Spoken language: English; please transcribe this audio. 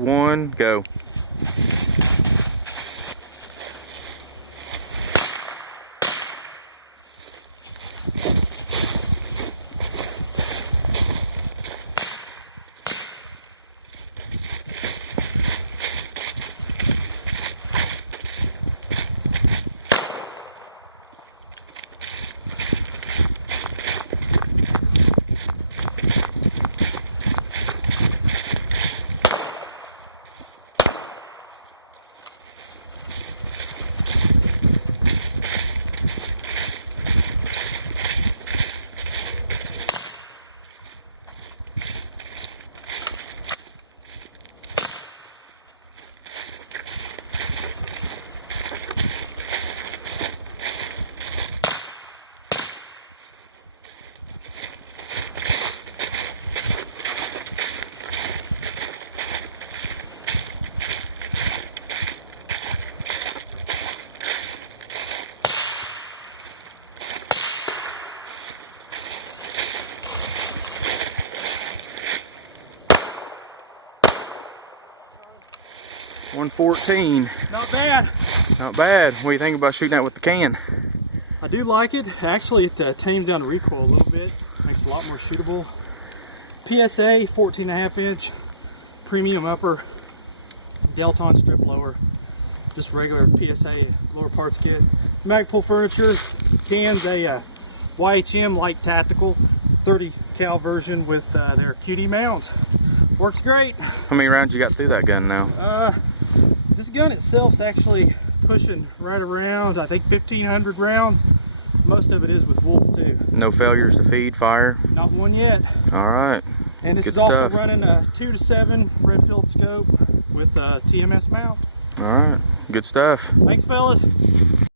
1, go. .114. Not bad. Not bad. What do you think about shooting that with the can? I do like it. Actually, it tames down the recoil a little bit. Makes it a lot more shootable. PSA 14.5 inch, premium upper, Delton strip lower, just regular PSA lower parts kit. Magpul furniture, cans, a YHM Light Tactical 30 cal version with their QD mounts. Works great. How many rounds you got through that gun now? This gun itself's actually pushing right around, I think, 1,500 rounds. Most of it is with Wolf too. No failures to feed, fire? Not one yet. All right. And this Good is also stuff. running a 2-7 Redfield scope with a TMS mount. All right. Good stuff. Thanks, fellas.